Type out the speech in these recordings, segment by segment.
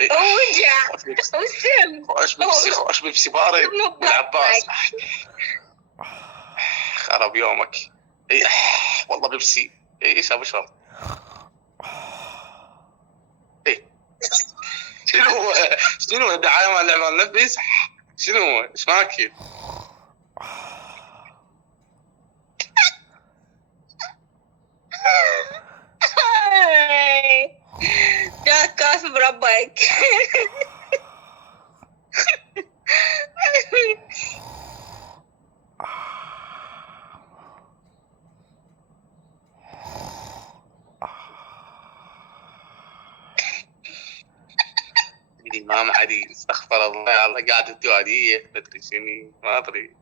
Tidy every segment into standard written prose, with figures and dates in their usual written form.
وجع وسم خوش بيبسي بارد والعباس خرب يومك. والله بيبسي ايش ابو شرب. شنو دعايه مال لعبه نلبس شنو ايش ماكل. جاك كاف بربك. الإمام علي استغفر الله. الله قاعد توديه مدري شنو ما ادري.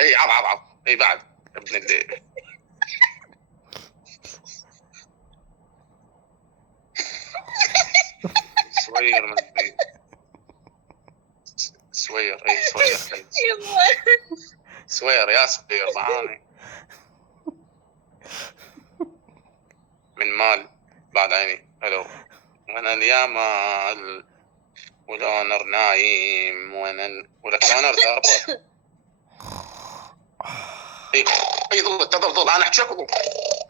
اي عض اي بعد ابن الليل. سوير مدري سوير اي سوير سوير يا سوير معاني من مال بعد عيني. الو وانا اليامال ولونر نايم ولك لونر ضربه. اي ظل انا احكي لك.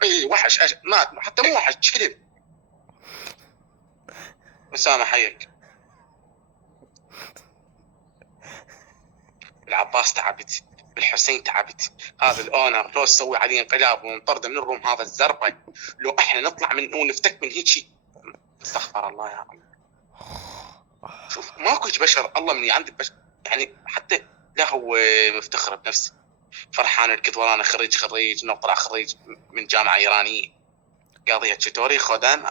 اي وحش مات حتى مو وحش كذب. اسامه حيك. بالعباس تعبت بالحسين تعبت. هذا الاونر لو تسوي عليه انقلاب ونطرده من الروم هذا الزربه لو احنا نطلع من ونفتك من هيك شيء. استغفر الله يا الله. شوف ماكو بشر الله مني عندك بشر يعني حتى لا هو مفتخر بنفسه فرحان الكثر. انا خريج نطلع خريج من جامعه ايرانيه قاضيه تشتوري خدم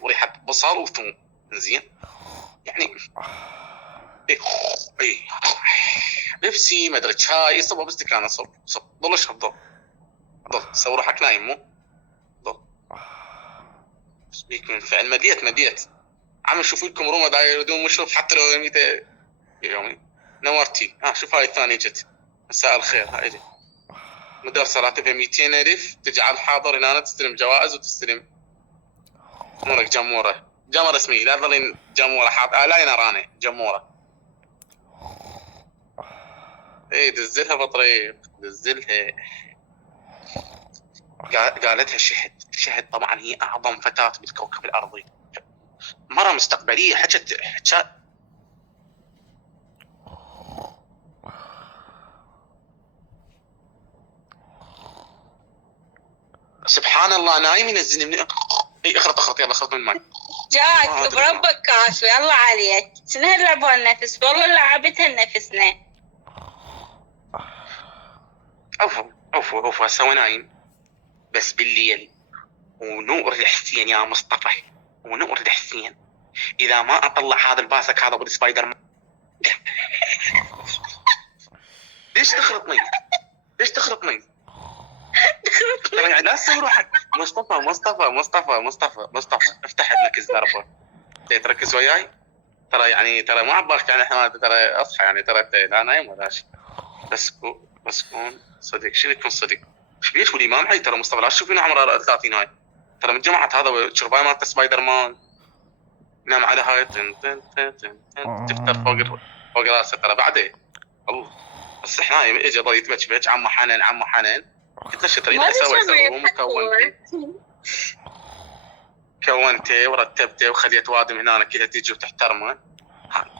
وريحه بصل وثوم زين يعني. اي نفسي ما ادري شاي صب باستكانه صب ضل اشرب ضل سوي روحك نايم مو ضل بيك من فعل مديت عم نشوف لكم روما داير بدون مشروب حتى لو 200 يومي نورتي. شوف هاي الثانيه جت مساء الخير. هاي جت مدرسه راتبها 200,000 تجعل حاضر هنا تستلم جوائز وتستلم امورك جموره اسمي لا تظلين جموره حاط لا ينراني جموره. اي دزلها بطريق دزلها. قالتها شهد طبعا هي اعظم فتاه بالكوكب الارضي مره مستقبليه حكت سبحان الله نايم ينزلني من اخرط يلا اخرط من الماي. جاك بربك كاسو يلا عليك شنو هاللعبه النفس والله لعبتها النفسنا. اوفو هسه نايم بس بالليل ونور الحسين يا مصطفى ونور الحسين اذا ما اطلع هذا الباسك هذا بالسبايدر مان. ليش تخرطني ترى يعني لا تسوي روحك. مصطفى افتح لك الزربه تركز وياي ترى يعني ترى ما عبالك يعني احنا ترى اصحى يعني ترى لا نايم ولا شيء بس كون صديق. شنو يكون صديق ايش بيش والامام علي ترى مصطفى لا تشوفين عمره 30 هاي ترى من جماعه هذا شرباي مالت سبايدر مان نام على هاي تفتر فوق راسه ترى بعده الله. بس احنا اجى ضل يتبكبك عمو حنان قلت له ايش تريد اسوي كونته ورتبته وخليت وادم هنا كذا تيجي وتحترمه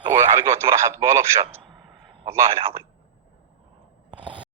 وعلى قولتهم راحت بوله بشط والله العظيم.